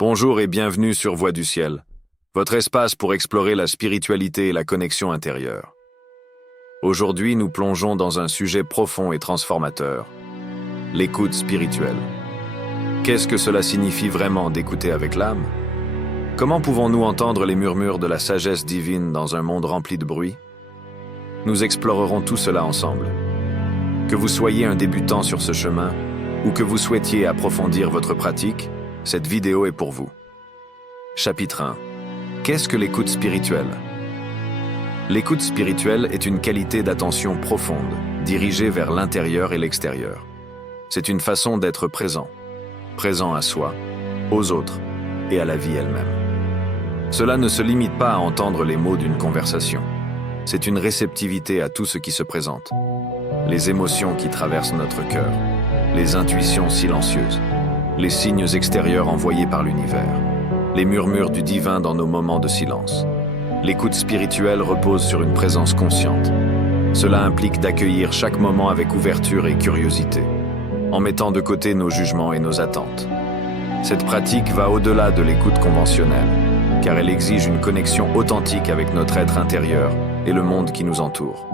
Bonjour et bienvenue sur Voix du Ciel, votre espace pour explorer la spiritualité et la connexion intérieure. Aujourd'hui, nous plongeons dans un sujet profond et transformateur, l'écoute spirituelle. Qu'est-ce que cela signifie vraiment d'écouter avec l'âme? Comment pouvons-nous entendre les murmures de la sagesse divine dans un monde rempli de bruit? Nous explorerons tout cela ensemble. Que vous soyez un débutant sur ce chemin ou que vous souhaitiez approfondir votre pratique, cette vidéo est pour vous. Chapitre 1. Qu'est-ce que l'écoute spirituelle? L'écoute spirituelle est une qualité d'attention profonde, dirigée vers l'intérieur et l'extérieur. C'est une façon d'être présent à soi, aux autres et à la vie elle-même. Cela ne se limite pas à entendre les mots d'une conversation. C'est une réceptivité à tout ce qui se présente. Les émotions qui traversent notre cœur, les intuitions silencieuses, les signes extérieurs envoyés par l'univers, les murmures du divin dans nos moments de silence. L'écoute spirituelle repose sur une présence consciente. Cela implique d'accueillir chaque moment avec ouverture et curiosité, en mettant de côté nos jugements et nos attentes. Cette pratique va au-delà de l'écoute conventionnelle, car elle exige une connexion authentique avec notre être intérieur et le monde qui nous entoure.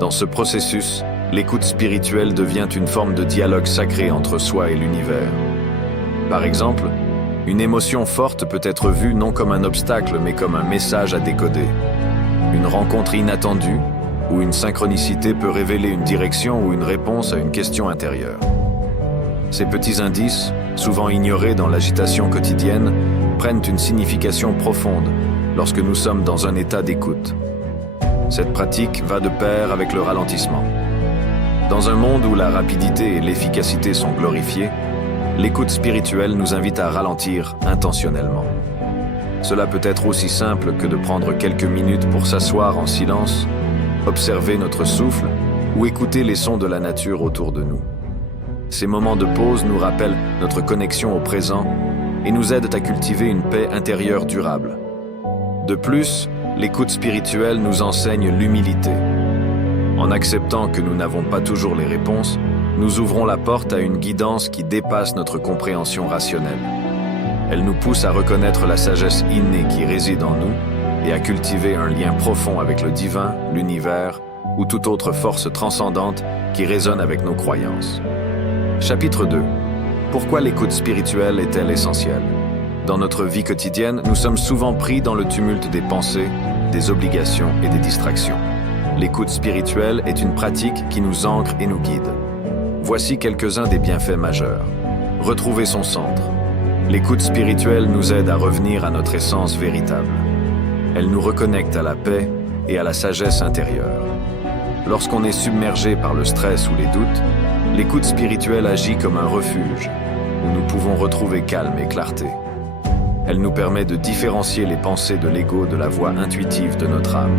Dans ce processus, l'écoute spirituelle devient une forme de dialogue sacré entre soi et l'univers. Par exemple, une émotion forte peut être vue non comme un obstacle mais comme un message à décoder. Une rencontre inattendue ou une synchronicité peut révéler une direction ou une réponse à une question intérieure. Ces petits indices, souvent ignorés dans l'agitation quotidienne, prennent une signification profonde lorsque nous sommes dans un état d'écoute. Cette pratique va de pair avec le ralentissement. Dans un monde où la rapidité et l'efficacité sont glorifiées, l'écoute spirituelle nous invite à ralentir intentionnellement. Cela peut être aussi simple que de prendre quelques minutes pour s'asseoir en silence, observer notre souffle ou écouter les sons de la nature autour de nous. Ces moments de pause nous rappellent notre connexion au présent et nous aident à cultiver une paix intérieure durable. De plus, l'écoute spirituelle nous enseigne l'humilité. En acceptant que nous n'avons pas toujours les réponses, nous ouvrons la porte à une guidance qui dépasse notre compréhension rationnelle. Elle nous pousse à reconnaître la sagesse innée qui réside en nous et à cultiver un lien profond avec le divin, l'univers ou toute autre force transcendante qui résonne avec nos croyances. Chapitre 2. Pourquoi l'écoute spirituelle est-elle essentielle? Dans notre vie quotidienne, nous sommes souvent pris dans le tumulte des pensées, des obligations et des distractions. L'écoute spirituelle est une pratique qui nous ancre et nous guide. Voici quelques-uns des bienfaits majeurs. Retrouver son centre. L'écoute spirituelle nous aide à revenir à notre essence véritable. Elle nous reconnecte à la paix et à la sagesse intérieure. Lorsqu'on est submergé par le stress ou les doutes, l'écoute spirituelle agit comme un refuge où nous pouvons retrouver calme et clarté. Elle nous permet de différencier les pensées de l'ego de la voix intuitive de notre âme.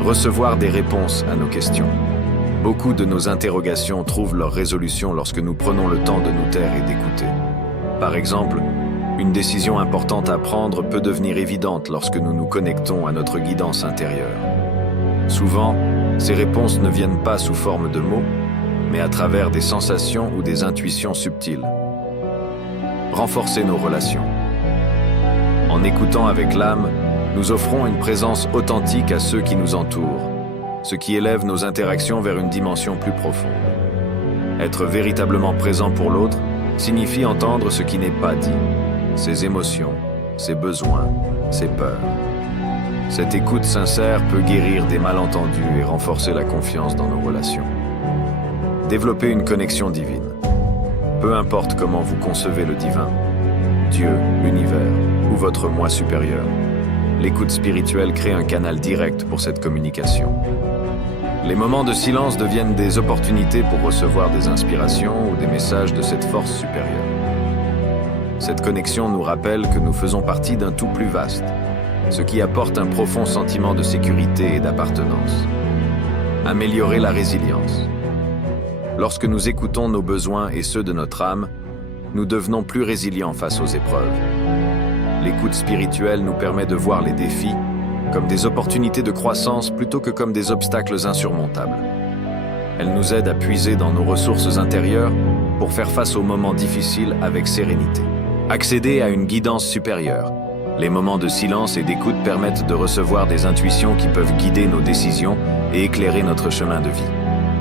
Recevoir des réponses à nos questions. Beaucoup de nos interrogations trouvent leur résolution lorsque nous prenons le temps de nous taire et d'écouter. Par exemple, une décision importante à prendre peut devenir évidente lorsque nous nous connectons à notre guidance intérieure. Souvent, ces réponses ne viennent pas sous forme de mots, mais à travers des sensations ou des intuitions subtiles. Renforcer nos relations. En écoutant avec l'âme, nous offrons une présence authentique à ceux qui nous entourent, ce qui élève nos interactions vers une dimension plus profonde. Être véritablement présent pour l'autre signifie entendre ce qui n'est pas dit, ses émotions, ses besoins, ses peurs. Cette écoute sincère peut guérir des malentendus et renforcer la confiance dans nos relations. Développer une connexion divine. Peu importe comment vous concevez le divin, Dieu, l'univers ou votre moi supérieur, l'écoute spirituelle crée un canal direct pour cette communication. Les moments de silence deviennent des opportunités pour recevoir des inspirations ou des messages de cette force supérieure. Cette connexion nous rappelle que nous faisons partie d'un tout plus vaste, ce qui apporte un profond sentiment de sécurité et d'appartenance. Améliorer la résilience. Lorsque nous écoutons nos besoins et ceux de notre âme, nous devenons plus résilients face aux épreuves. L'écoute spirituelle nous permet de voir les défis comme des opportunités de croissance plutôt que comme des obstacles insurmontables. Elle nous aide à puiser dans nos ressources intérieures pour faire face aux moments difficiles avec sérénité. Accéder à une guidance supérieure. Les moments de silence et d'écoute permettent de recevoir des intuitions qui peuvent guider nos décisions et éclairer notre chemin de vie.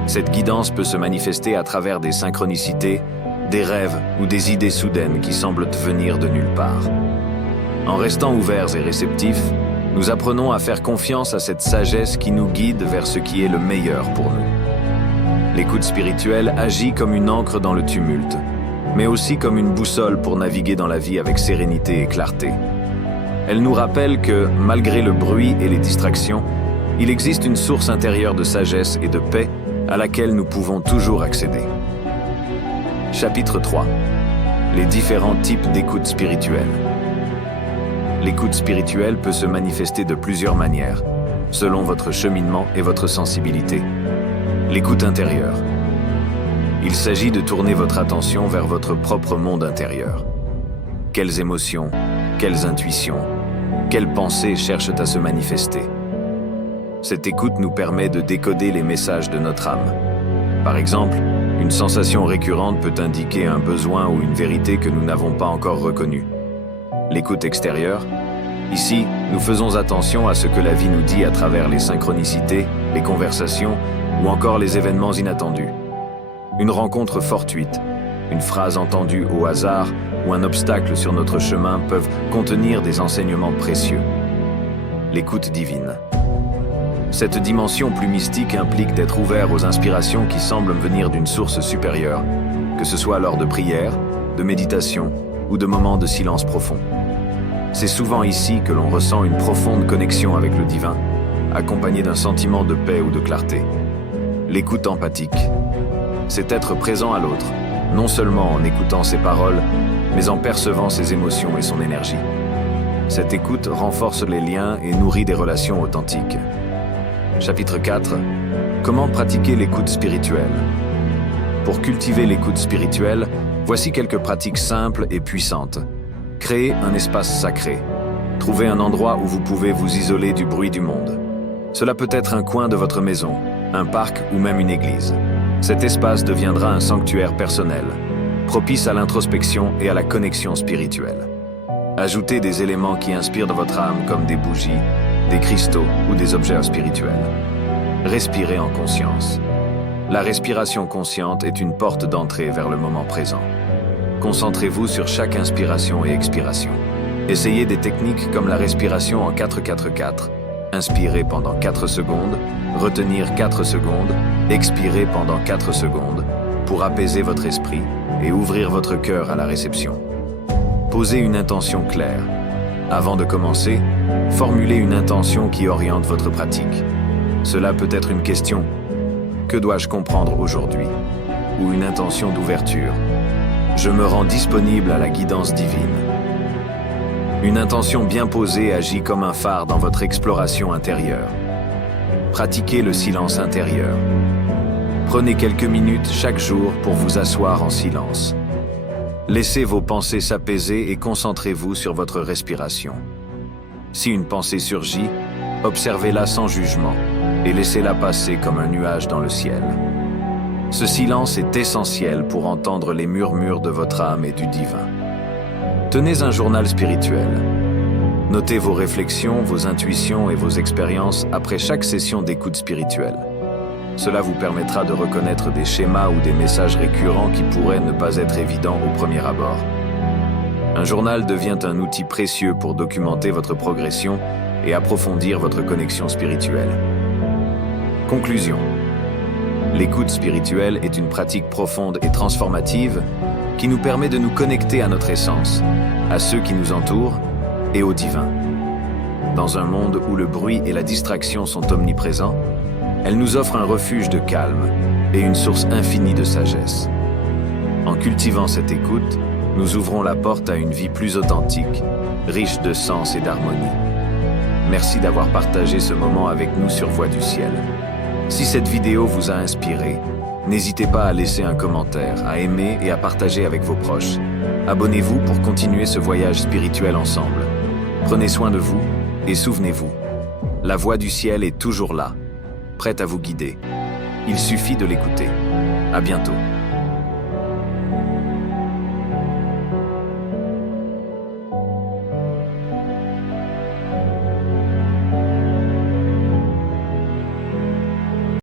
Cette guidance peut se manifester à travers des synchronicités, des rêves ou des idées soudaines qui semblent venir de nulle part. En restant ouverts et réceptifs, nous apprenons à faire confiance à cette sagesse qui nous guide vers ce qui est le meilleur pour nous. L'écoute spirituelle agit comme une encre dans le tumulte, mais aussi comme une boussole pour naviguer dans la vie avec sérénité et clarté. Elle nous rappelle que, malgré le bruit et les distractions, il existe une source intérieure de sagesse et de paix à laquelle nous pouvons toujours accéder. Chapitre 3. Les différents types d'écoute spirituelle. L'écoute spirituelle peut se manifester de plusieurs manières, selon votre cheminement et votre sensibilité. L'écoute intérieure. Il s'agit de tourner votre attention vers votre propre monde intérieur. Quelles émotions, quelles intuitions, quelles pensées cherchent à se manifester? Cette écoute nous permet de décoder les messages de notre âme. Par exemple, une sensation récurrente peut indiquer un besoin ou une vérité que nous n'avons pas encore reconnue. L'écoute extérieure. Ici, nous faisons attention à ce que la vie nous dit à travers les synchronicités, les conversations ou encore les événements inattendus. Une rencontre fortuite, une phrase entendue au hasard ou un obstacle sur notre chemin peuvent contenir des enseignements précieux. L'écoute divine. Cette dimension plus mystique implique d'être ouvert aux inspirations qui semblent venir d'une source supérieure, que ce soit lors de prières, de méditation ou de moments de silence profond. C'est souvent ici que l'on ressent une profonde connexion avec le divin, accompagnée d'un sentiment de paix ou de clarté. L'écoute empathique. C'est être présent à l'autre, non seulement en écoutant ses paroles, mais en percevant ses émotions et son énergie. Cette écoute renforce les liens et nourrit des relations authentiques. Chapitre 4. Comment pratiquer l'écoute spirituelle? Pour cultiver l'écoute spirituelle, voici quelques pratiques simples et puissantes. Créez un espace sacré. Trouvez un endroit où vous pouvez vous isoler du bruit du monde. Cela peut être un coin de votre maison, un parc ou même une église. Cet espace deviendra un sanctuaire personnel, propice à l'introspection et à la connexion spirituelle. Ajoutez des éléments qui inspirent de votre âme comme des bougies, des cristaux ou des objets spirituels. Respirez en conscience. La respiration consciente est une porte d'entrée vers le moment présent. Concentrez-vous sur chaque inspiration et expiration. Essayez des techniques comme la respiration en 4-4-4. Inspirez pendant 4 secondes, retenir 4 secondes, expirez pendant 4 secondes pour apaiser votre esprit et ouvrir votre cœur à la réception. Posez une intention claire. Avant de commencer, formulez une intention qui oriente votre pratique. Cela peut être une question « Que dois-je comprendre aujourd'hui ?» ou une intention d'ouverture « Je me rends disponible à la guidance divine ». Une intention bien posée agit comme un phare dans votre exploration intérieure. Pratiquez le silence intérieur. Prenez quelques minutes chaque jour pour vous asseoir en silence. Laissez vos pensées s'apaiser et concentrez-vous sur votre respiration. Si une pensée surgit, observez-la sans jugement et laissez-la passer comme un nuage dans le ciel. Ce silence est essentiel pour entendre les murmures de votre âme et du divin. Tenez un journal spirituel. Notez vos réflexions, vos intuitions et vos expériences après chaque session d'écoute spirituelle. Cela vous permettra de reconnaître des schémas ou des messages récurrents qui pourraient ne pas être évidents au premier abord. Un journal devient un outil précieux pour documenter votre progression et approfondir votre connexion spirituelle. Conclusion. L'écoute spirituelle est une pratique profonde et transformative qui nous permet de nous connecter à notre essence, à ceux qui nous entourent et au divin. Dans un monde où le bruit et la distraction sont omniprésents, elle nous offre un refuge de calme et une source infinie de sagesse. En cultivant cette écoute, nous ouvrons la porte à une vie plus authentique, riche de sens et d'harmonie. Merci d'avoir partagé ce moment avec nous sur Voix du Ciel. Si cette vidéo vous a inspiré, n'hésitez pas à laisser un commentaire, à aimer et à partager avec vos proches. Abonnez-vous pour continuer ce voyage spirituel ensemble. Prenez soin de vous et souvenez-vous, la Voix du Ciel est toujours là, prête à vous guider. Il suffit de l'écouter. À bientôt.